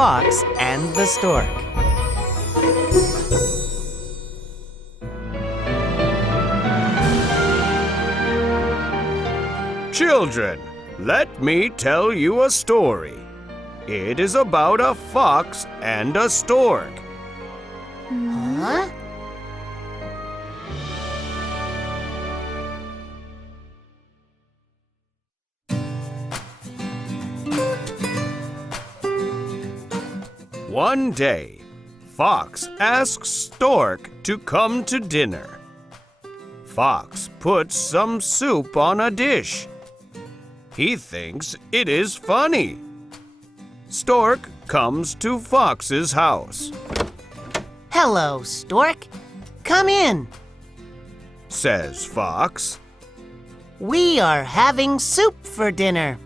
Fox and the Stork. Children, let me tell you a story. It is about a fox and a stork. Huh? One day, Fox asks Stork to come to dinner. Fox puts some soup on a dish. He thinks it is funny. Stork comes to Fox's house. Hello, Stork. Come in. Says Fox. We are having soup for dinner.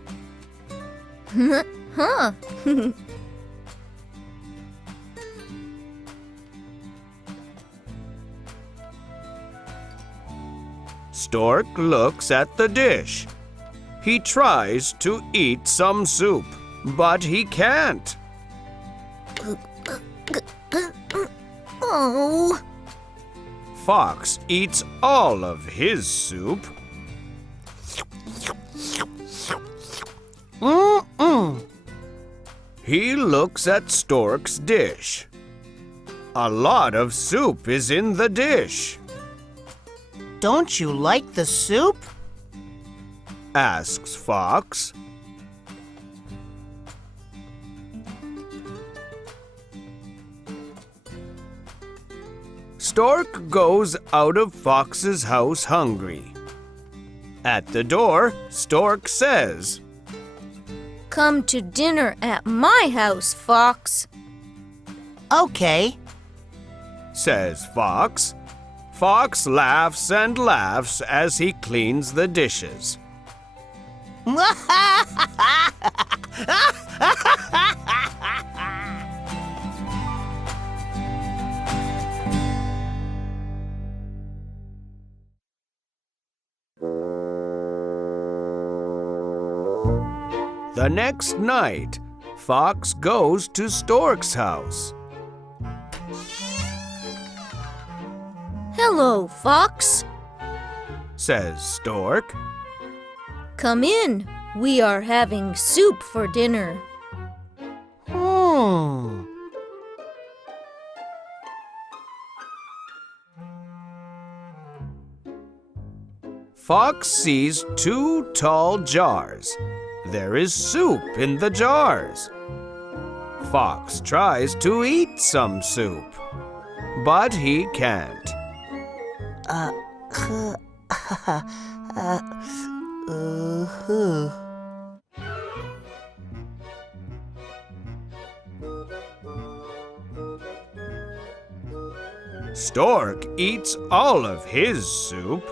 Huh? Stork looks at the dish. He tries to eat some soup, but he can't. Oh. Fox eats all of his soup. He looks at Stork's dish. A lot of soup is in the dish. Don't you like the soup? Asks Fox. Stork goes out of Fox's house hungry. At the door, Stork says, Come to dinner at my house, Fox. Okay. says Fox. Fox laughs and laughs as he cleans the dishes. The next night, Fox goes to Stork's house. Hello, Fox. Says Stork. Come in. We are having soup for dinner. Fox sees two tall jars. There is soup in the jars. Fox tries to eat some soup, but he can't. Stork eats all of his soup.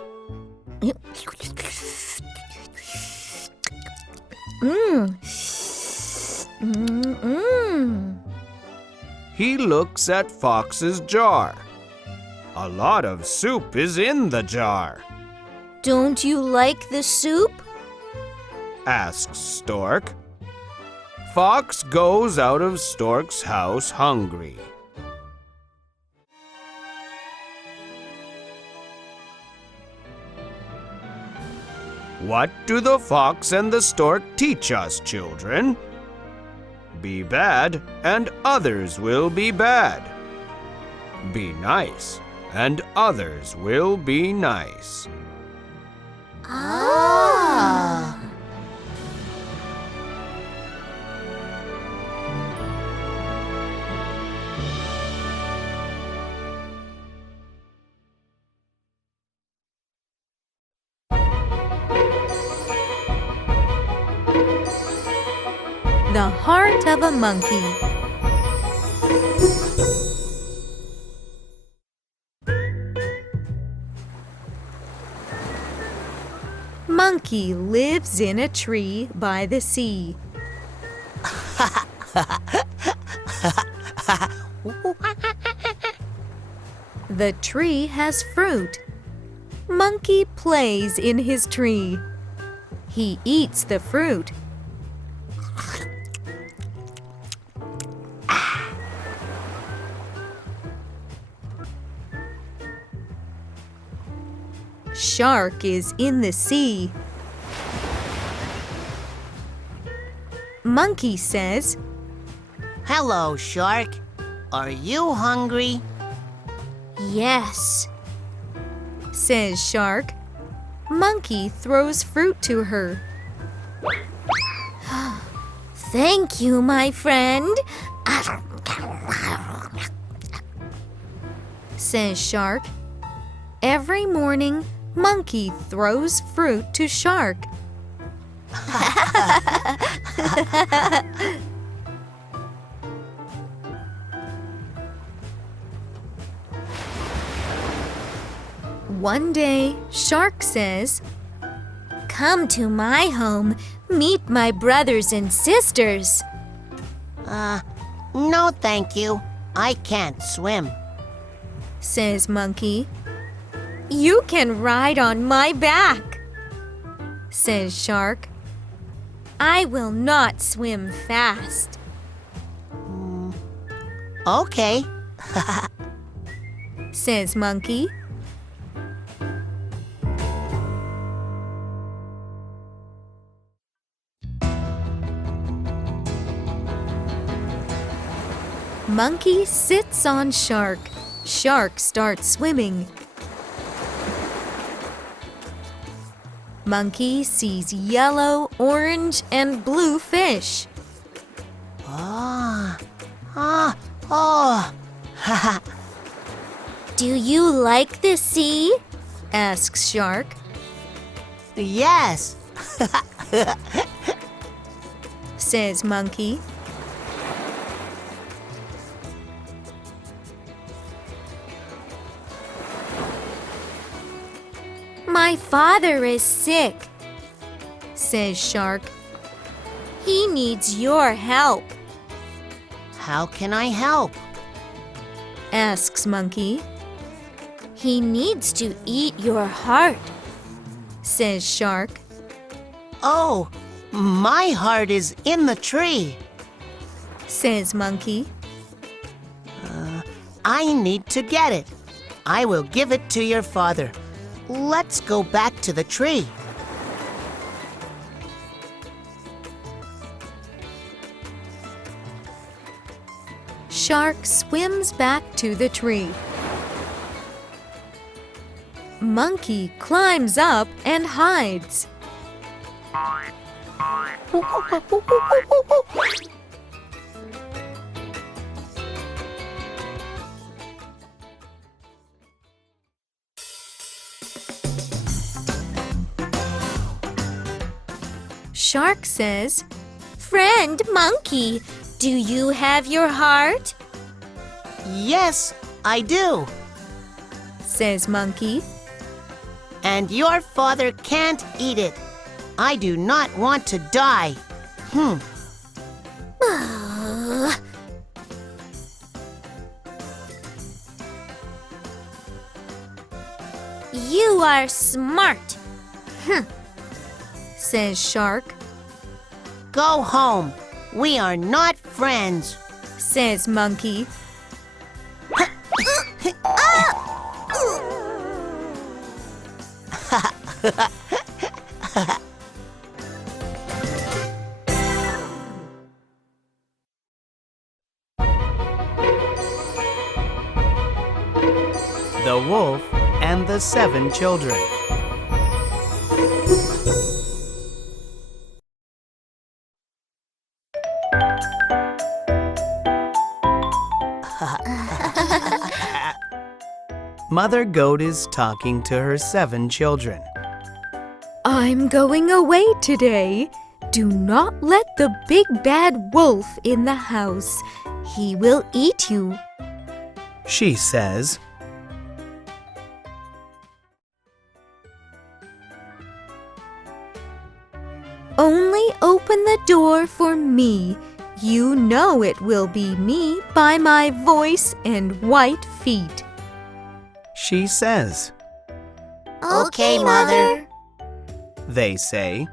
He looks at Fox's jar. A lot of soup is in the jar. Don't you like the soup? Asks Stork. Fox goes out of Stork's house hungry. What do the fox and the stork teach us, children? Be bad, and others will be bad. Be nice, and others will be nice. Ah. The Heart of a Monkey. Monkey lives in a tree by the sea. The tree has fruit. Monkey plays in his tree. He eats the fruit. Shark is in the sea. Monkey says, Hello, shark. Are you hungry? Yes. says Shark. Monkey throws fruit to her. Thank you, my friend. Says Shark. Every morning, Monkey throws fruit to Shark. One day, Shark says, Come to my home. Meet my brothers and sisters. No, thank you. I can't swim. says Monkey. You can ride on my back, says Shark. I will not swim fast, Okay. says Monkey. Monkey sits on Shark. Shark starts swimming. Monkey sees yellow, orange, and blue fish. Oh. Do you like the sea? Asks Shark. Yes. Says Monkey. My father is sick. Says Shark. He needs your help. How can I help? Asks Monkey. He needs to eat your heart. Says Shark. Oh, my heart is in the tree. Says Monkey. I need to get it. I will give it to your father. Let's go back to the tree. Shark swims back to the tree. Monkey climbs up and hides. Shark says, Friend Monkey, do you have your heart? Yes, I do. says Monkey. And your father can't eat it. I do not want to die. You are smart. Says Shark. Go home. We are not friends. Says Monkey. The Wolf and the 7 Children. Mother Goat is talking to her 7 children. I'm going away today. Do not let the big bad wolf in the house. He will eat you. She says, Only open the door for me. You know it will be me by my voice and white feet. She says, Okay, Mother. They say,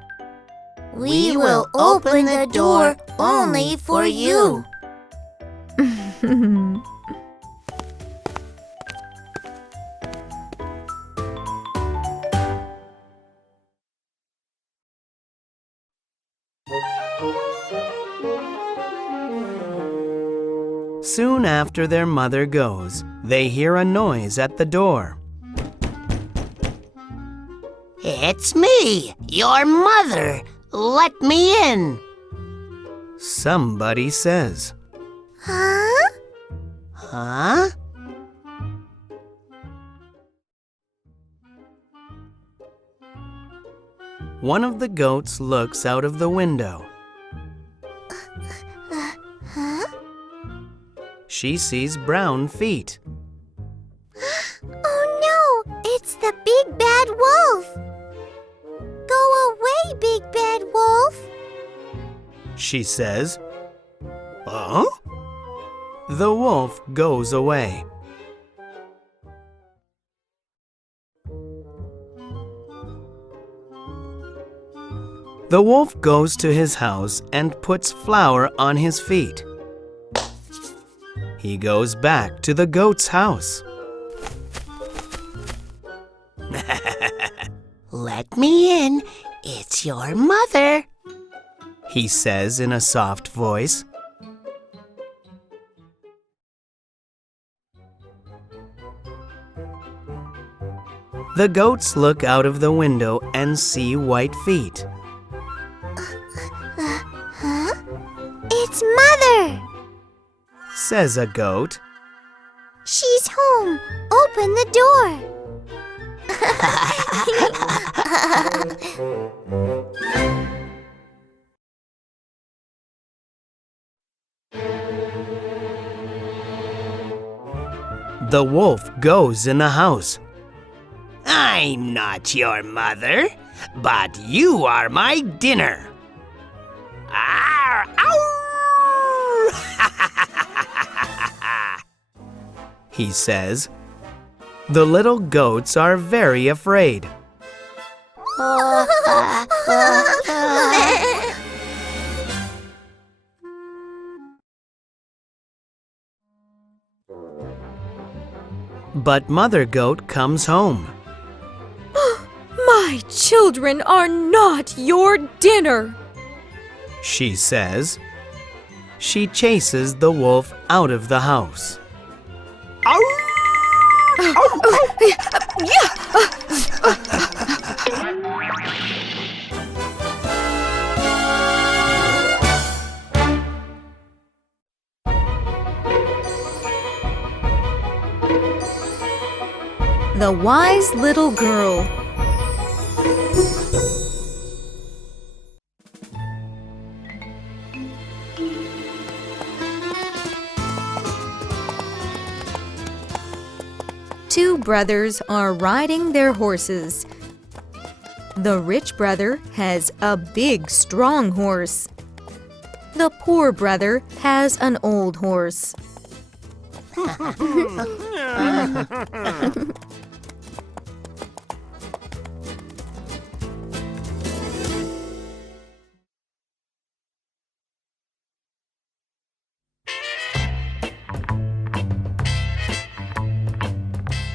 We will open the door only for you. Soon after their mother goes, they hear a noise at the door. It's me, your mother. Let me in. Somebody says, Huh? Huh? One of the goats looks out of the window. Huh? She sees brown feet. Oh no! It's the big bad wolf! Go away, big bad wolf! She says, "Huh?" The wolf goes away. The wolf goes to his house and puts flour on his feet. He goes back to the goat's house. Let me in. It's your mother. He says in a soft voice. The goats look out of the window and see white feet. Huh? It's Mother! Says a goat. She's home! Open the door! The wolf goes in the house. I'm not your mother, but you are my dinner. Arr, ow! He says. The little goats are very afraid. But Mother Goat comes home. My children are not your dinner. She says. She chases the wolf out of the house. The Wise Little Girl. Two brothers are riding their horses. The rich brother has a big, strong horse. The poor brother has an old horse.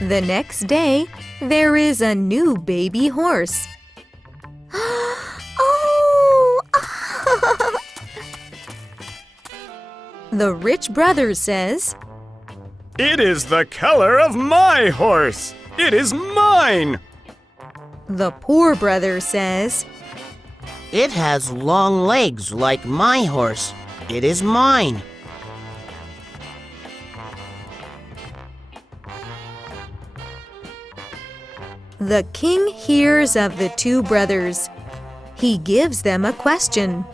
The next day, there is a new baby horse. Oh! The rich brother says, It is the color of my horse. It is mine. The poor brother says, It has long legs like my horse. It is mine. The king hears of the two brothers. He gives them a question.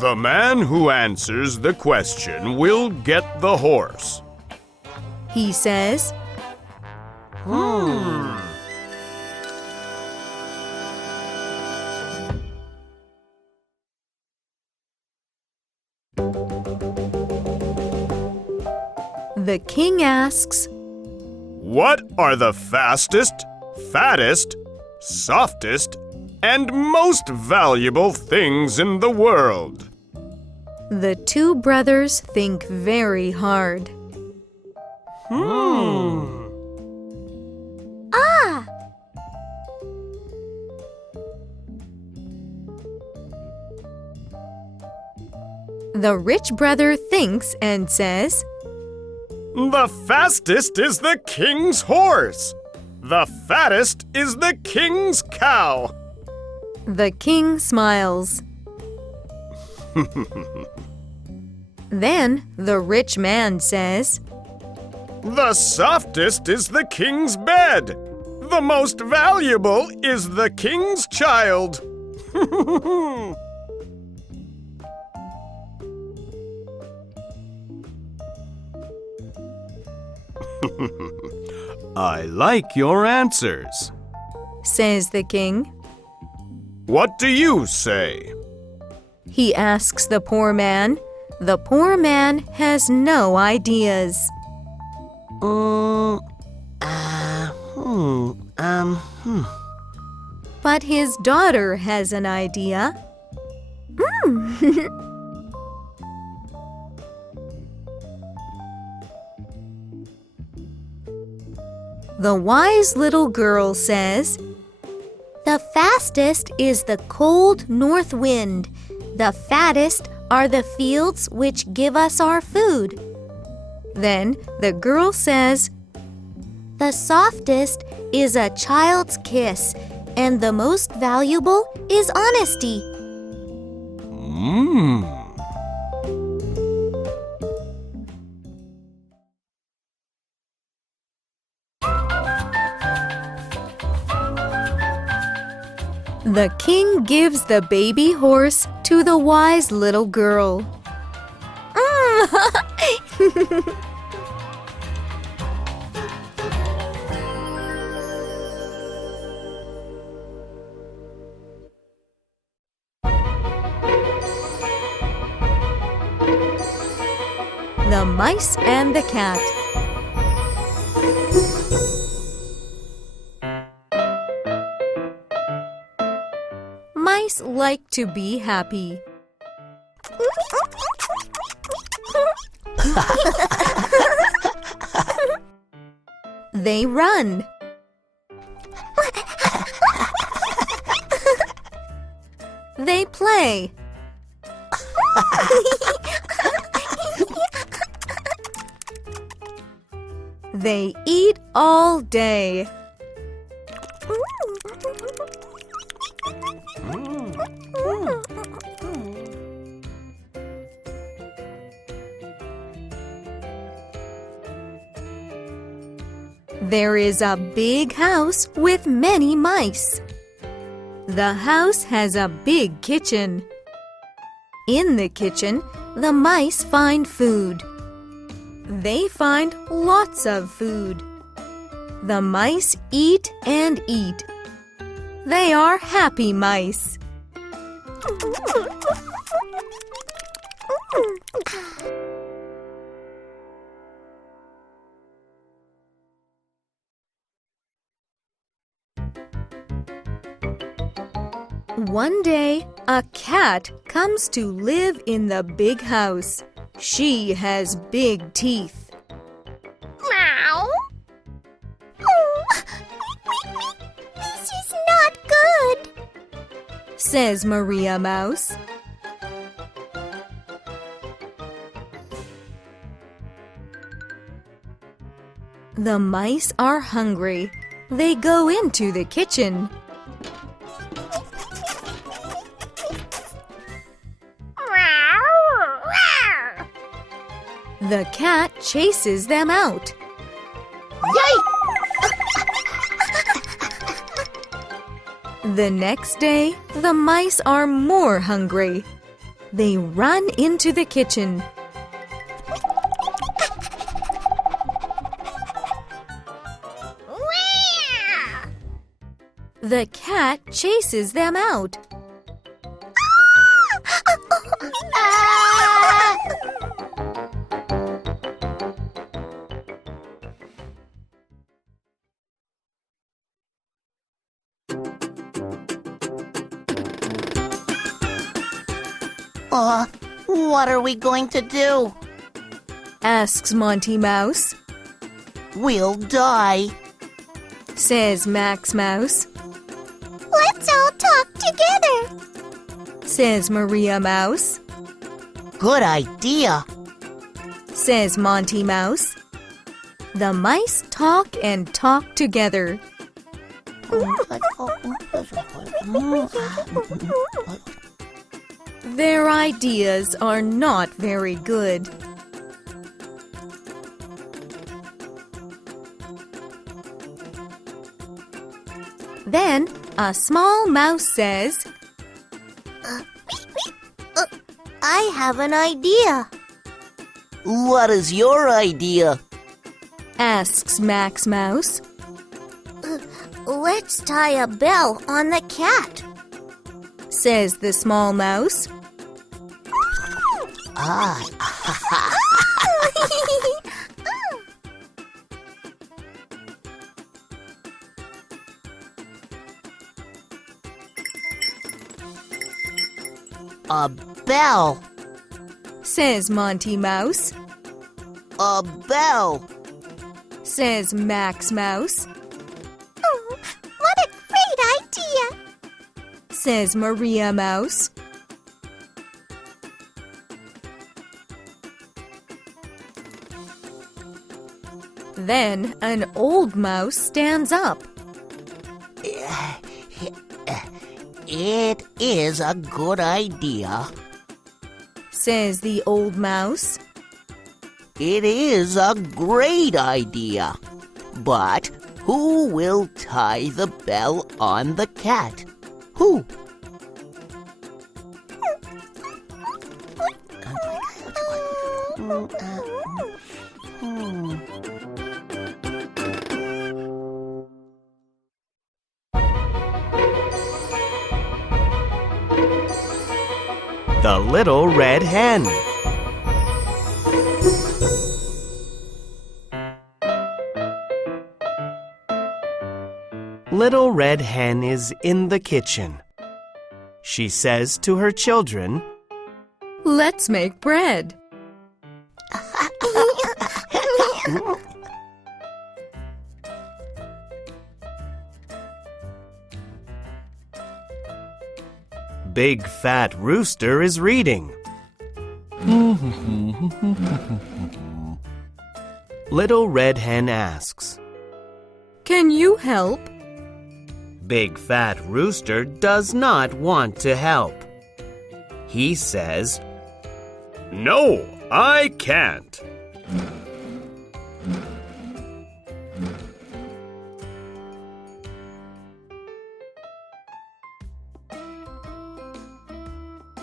The man who answers the question will get the horse. He says, The king asks, What are the fastest, fattest, softest, and most valuable things in the world? The two brothers think very hard. Ah! The rich brother thinks and says, The fastest is the king's horse. The fattest is the king's cow. The king smiles. Then the rich man says, The softest is the king's bed. The most valuable is the king's child. I like your answers. says the king. What do you say? He asks the poor man. The poor man has no ideas. But his daughter has an idea. The wise little girl says, The fastest is the cold north wind. The fattest are the fields which give us our food. Then the girl says, The softest is a child's kiss, and the most valuable is honesty. The king gives the baby horse to the wise little girl. The Mice and the Cat. Mice like to be happy. They run. They play. They eat all day. There is a big house with many mice. The house has a big kitchen. In the kitchen, the mice find food. They find lots of food. The mice eat and eat. They are happy mice. One day, a cat comes to live in the big house. She has big teeth. Meow. Oh, this is not good, Says Maria Mouse. The mice are hungry. They go into the kitchen. The cat chases them out. The next day, the mice are more hungry. They run into the kitchen. The cat chases them out. What are we going to do? Asks Monty Mouse. We'll die. Says Max Mouse. Let's all talk together. Says Maria Mouse. good idea. says Monty Mouse. The mice talk and talk together. Their ideas are not very good. Then a small mouse says, I have an idea. What is your idea? asks Max Mouse. Let's tie a bell on the cat. Says the small mouse. Ah, a bell. Says Monty Mouse. A bell. Says Max Mouse. Oh, what a great idea! Says Maria Mouse. Then an old mouse stands up. It is a good idea. Says the old mouse. It is a great idea. But who will tie the bell on the cat? Who? The Little Red Hen. Little Red Hen is in the kitchen. She says to her children, Let's make bread. Big Fat Rooster is reading. Little Red Hen asks, Can you help? Big Fat Rooster does not want to help. He says, No, I can't.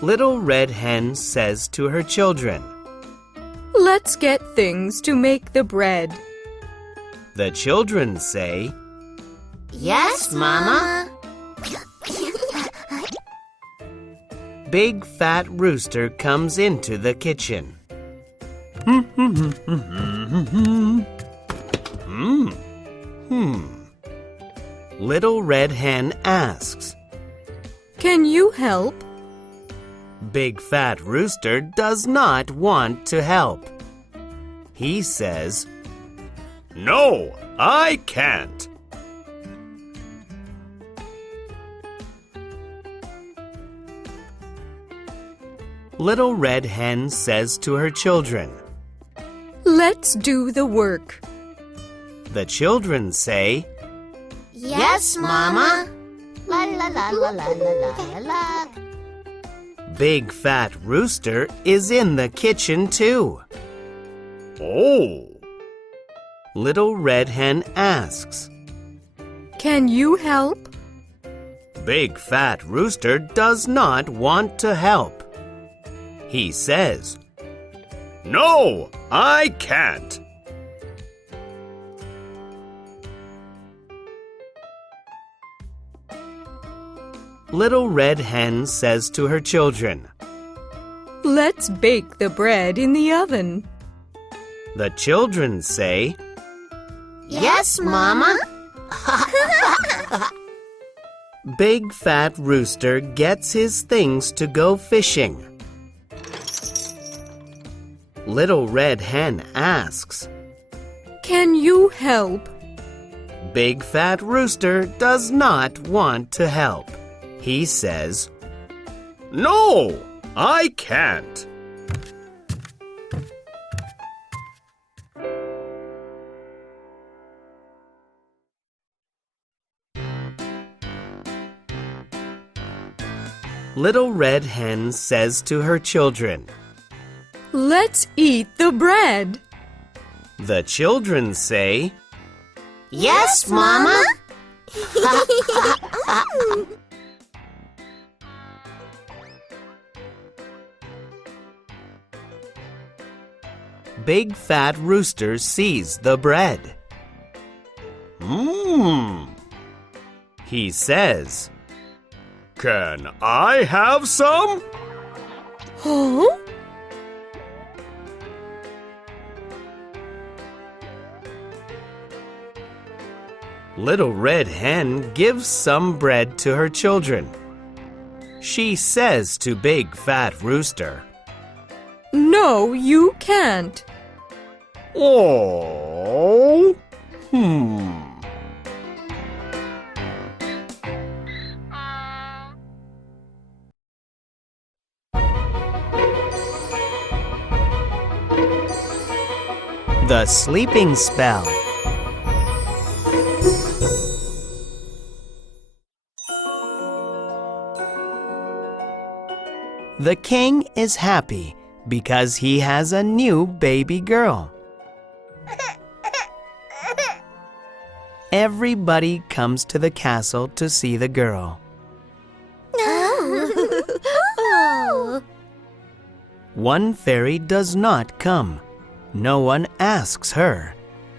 Little Red Hen says to her children, Let's get things to make the bread. The children say, Yes, Mama. Big Fat Rooster comes into the kitchen. Little Red Hen asks, Can you help? Big Fat Rooster does not want to help. He says, No, I can't. Little Red Hen says to her children, Let's do the work. The children say, Yes, Mama. La la la la la la la la. Big Fat Rooster is in the kitchen too. Oh! Little Red Hen asks, Can you help? Big Fat Rooster does not want to help. He says, No, I can't. Little Red Hen says to her children, Let's bake the bread in the oven. The children say, Yes, Mama. Big Fat Rooster gets his things to go fishing. Little Red Hen asks, Can you help? Big Fat Rooster does not want to help. He says, No, I can't. Little Red Hen says to her children, Let's eat the bread. The children say, Yes, Mama. Big Fat Rooster sees the bread. Mmm. He says, Can I have some? Huh? Little Red Hen gives some bread to her children. She says to Big Fat Rooster, No, you can't. Oh. The sleeping spell. The king is happy because he has a new baby girl. Everybody comes to the castle to see the girl. Oh. One fairy does not come. No one asks her.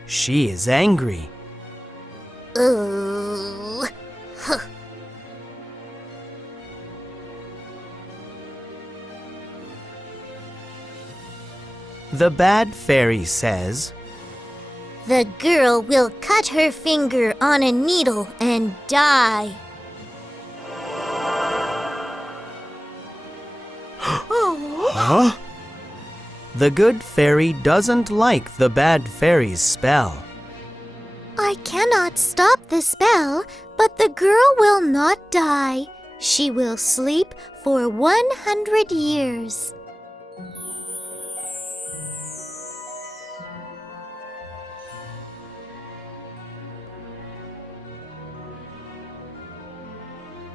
She is angry. Ooh. The bad fairy says, The girl will cut her finger on a needle and die. Huh? The good fairy doesn't like the bad fairy's spell. I cannot stop the spell, but the girl will not die. She will sleep for 100 years.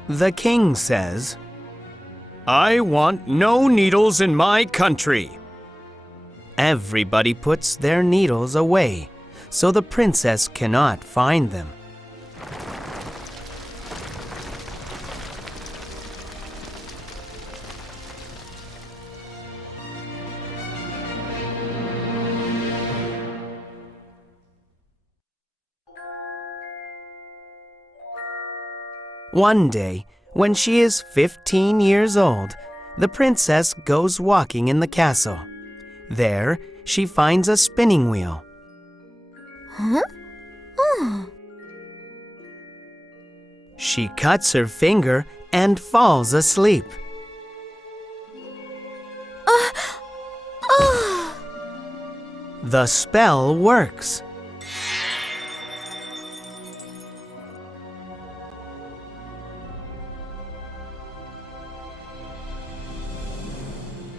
The king says, I want no needles in my country. Everybody puts their needles away, so the princess cannot find them. One day, when she is 15 years old, the princess goes walking in the castle. There, she finds a spinning wheel. Huh? Oh. She cuts her finger and falls asleep. The spell works.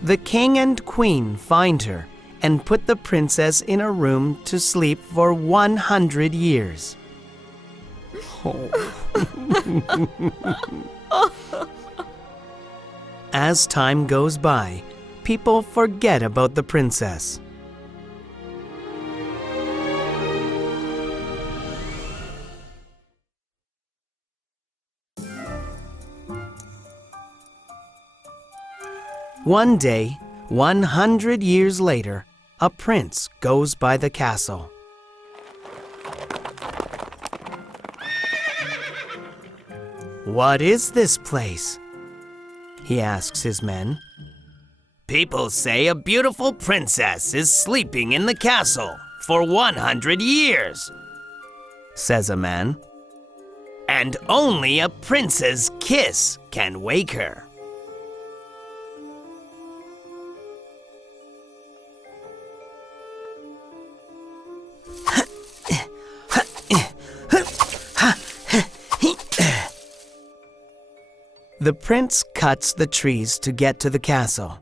The king and queen find her and put the princess in a room to sleep for 100 years. As time goes by, people forget about the princess. One day, 100 years later, a prince goes by the castle. What is this place? He asks his men. People say a beautiful princess is sleeping in the castle for 100 years, says a man. And only a prince's kiss can wake her. The prince cuts the trees to get to the castle.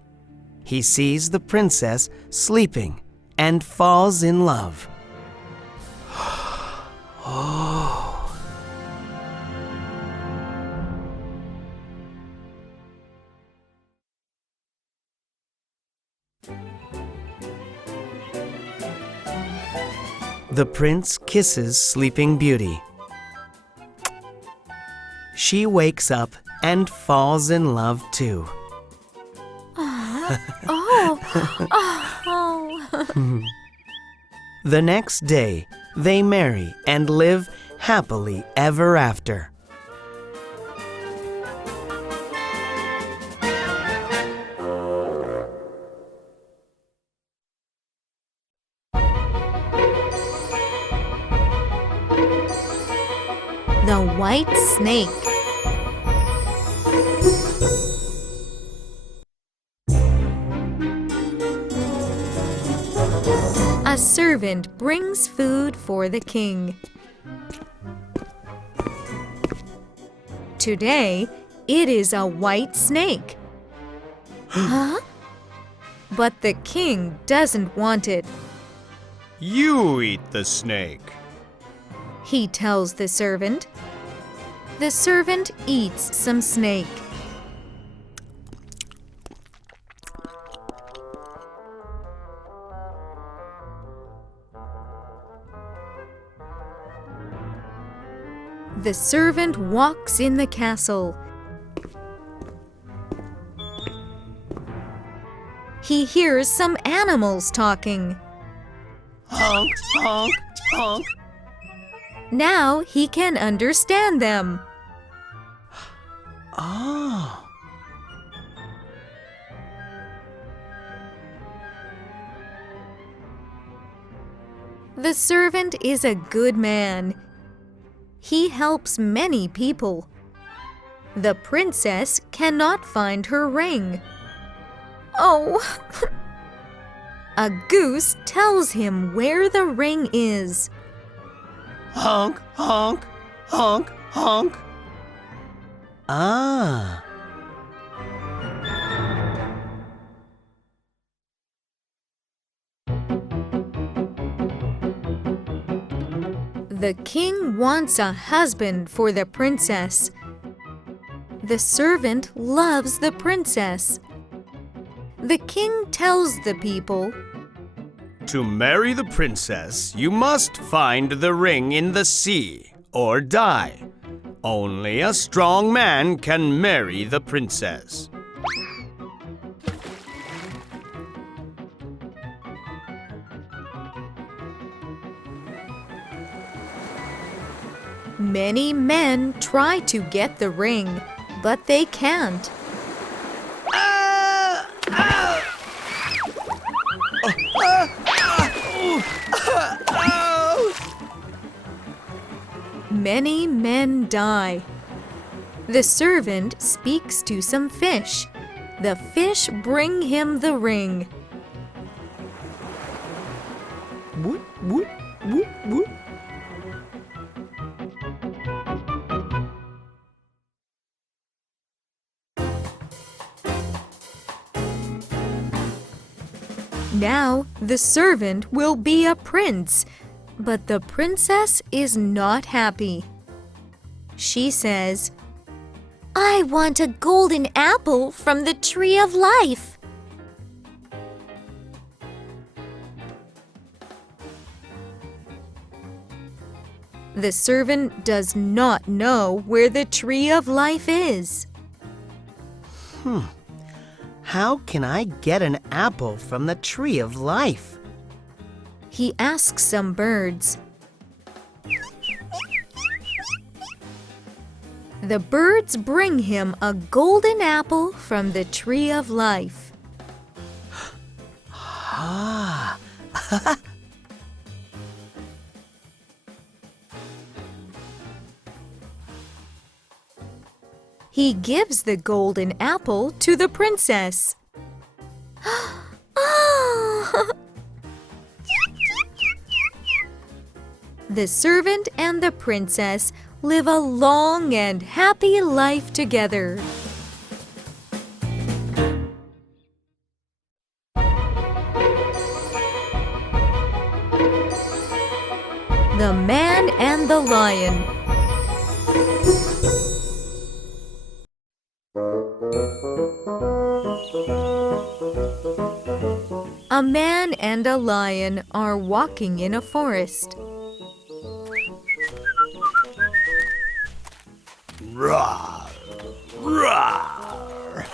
He sees the princess sleeping and falls in love. The prince kisses Sleeping Beauty. She wakes up and falls in love too. The next day, they marry and live happily ever after. The White Snake. A servant brings food for the king. Today, it is a white snake. Huh? But the king doesn't want it. You eat the snake. He tells the servant. The servant eats some snake. The servant walks in the castle. He hears some animals talking. Honk, honk, honk. Now he can understand them. Oh. The servant is a good man. He helps many people. The princess cannot find her ring. Oh! A goose tells him where the ring is. Honk, honk, honk, honk. Ah. The king wants a husband for the princess. The servant loves the princess. The king tells the people, To marry the princess, you must find the ring in the sea or die. Only a strong man can marry the princess. Many men try to get the ring, but they can't. Many men die. The servant speaks to some fish. The fish bring him the ring. Whoop, whoop, whoop, whoop. Now the servant will be a prince, but the princess is not happy. She says, I want a golden apple from the tree of life. The servant does not know where the tree of life is. How can I get an apple from the tree of life? He asks some birds. The birds bring him a golden apple from the tree of life. Ah. He gives the golden apple to the princess. Oh! The servant and the princess live a long and happy life together. The Man and the Lion. A man and a lion are walking in a forest. Roar! Roar!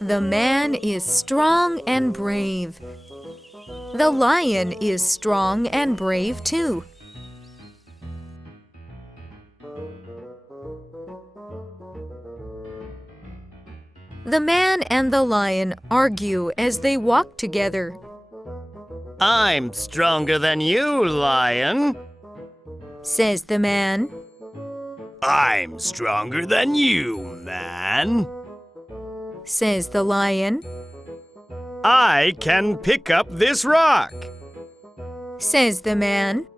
The man is strong and brave. The lion is strong and brave too. The man and the lion argue as they walk together. I'm stronger than you, lion. Says the man. I'm stronger than you, man. Says the lion. I can pick up this rock. Says the man.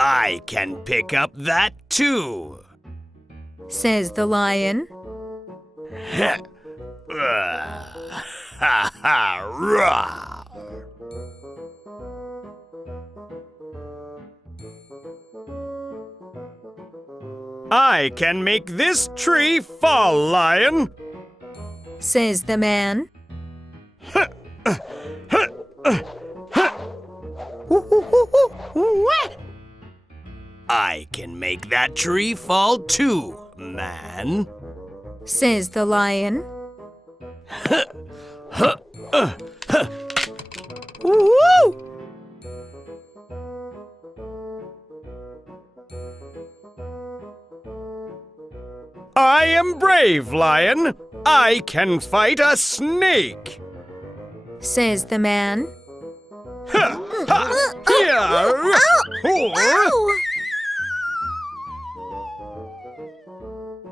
I can pick up that too. Says the lion. Roar. I can make this tree fall, lion. Says the man. I can make that tree fall too, man. Says the lion. I am brave, lion. I can fight a snake. Says the man.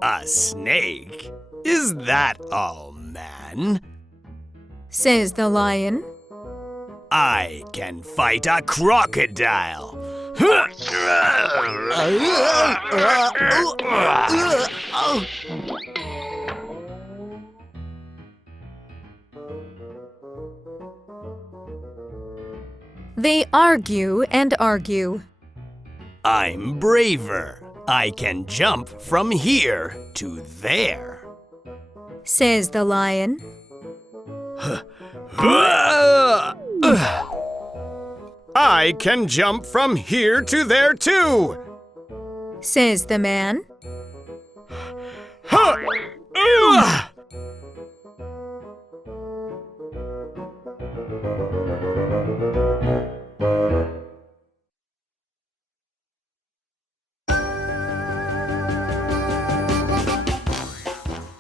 A snake? Is that all, man? Says the lion. I can fight a crocodile. They argue and argue. I'm braver. I can jump from here to there. Says the lion. I can jump from here to there too. Says the man.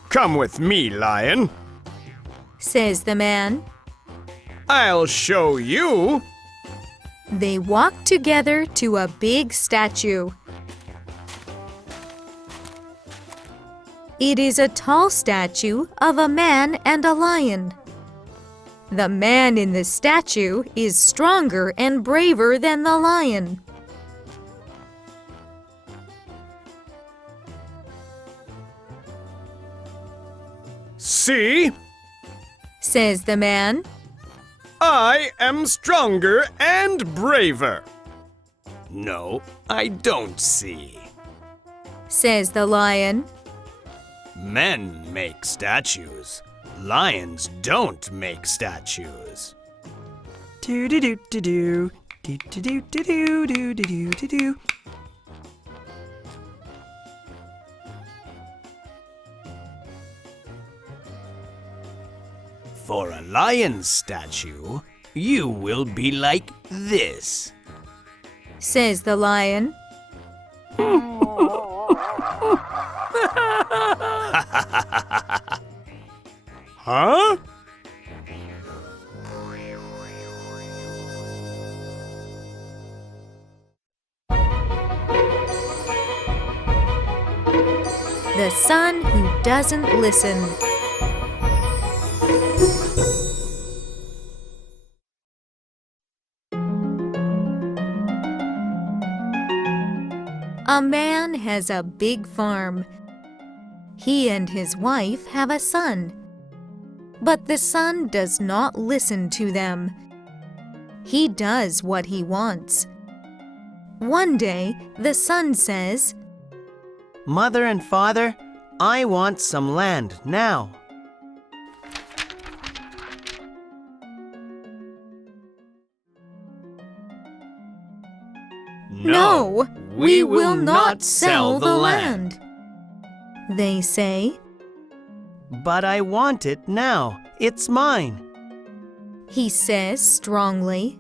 Come with me, lion. Says the man. I'll show you. They walk together to a big statue. It is a tall statue of a man and a lion. The man in the statue is stronger and braver than the lion. See? Says the man. I am stronger and braver. No, I don't see. Says the lion. Men make statues. Lions don't make statues. Do do do do do do do do do do do do do. For a lion's statue, you will be like this. Says the lion. Huh? The son who doesn't listen. A man has a big farm. He and his wife have a son. But the son does not listen to them. He does what he wants. One day, the son says, Mother and Father, I want some land now. No, we will not sell the land. They say. But I want it now. It's mine. He says strongly.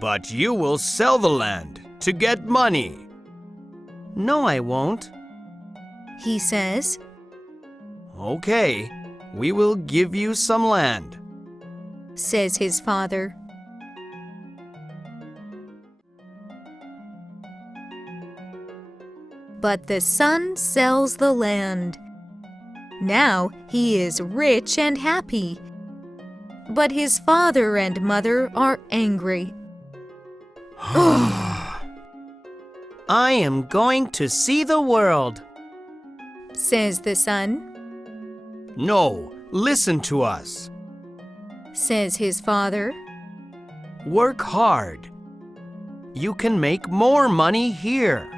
But you will sell the land to get money. No, I won't. He says. Okay, we will give you some land. Says his father. But the son sells the land. Now he is rich and happy. But his father and mother are angry. I am going to see the world, Says the son. No, listen to us. Says his father. Work hard. You can make more money here.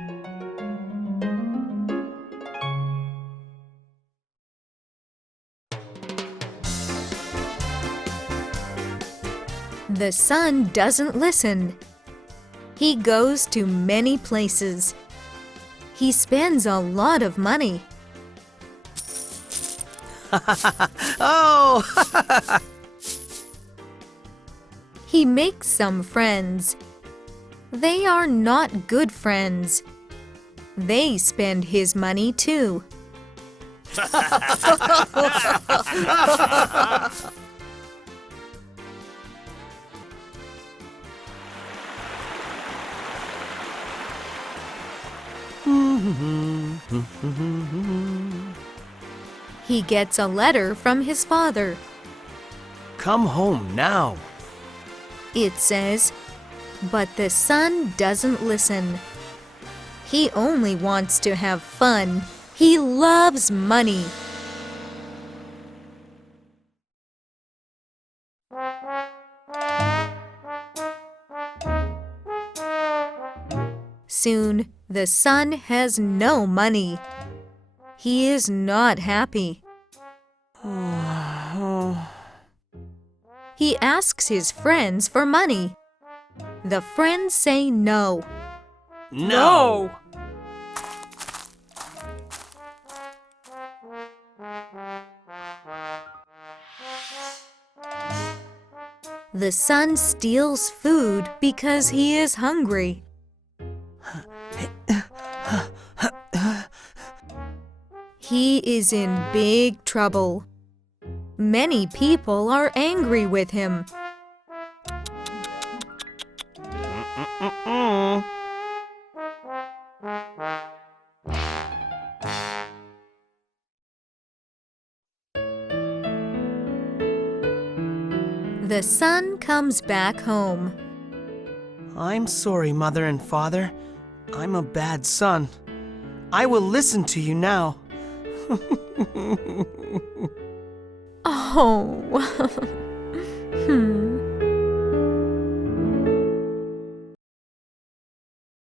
The son doesn't listen. He goes to many places. He spends a lot of money. Oh! He makes some friends. They are not good friends. They spend his money too. He gets a letter from his father. Come home now. It says, but the son doesn't listen. He only wants to have fun. He loves money. Soon, the son has no money. He is not happy. He asks his friends for money. The friends say no. No! The son steals food because he is hungry. He is in big trouble. Many people are angry with him. The son comes back home. I'm sorry, Mother and Father. I'm a bad son. I will listen to you now. Oh.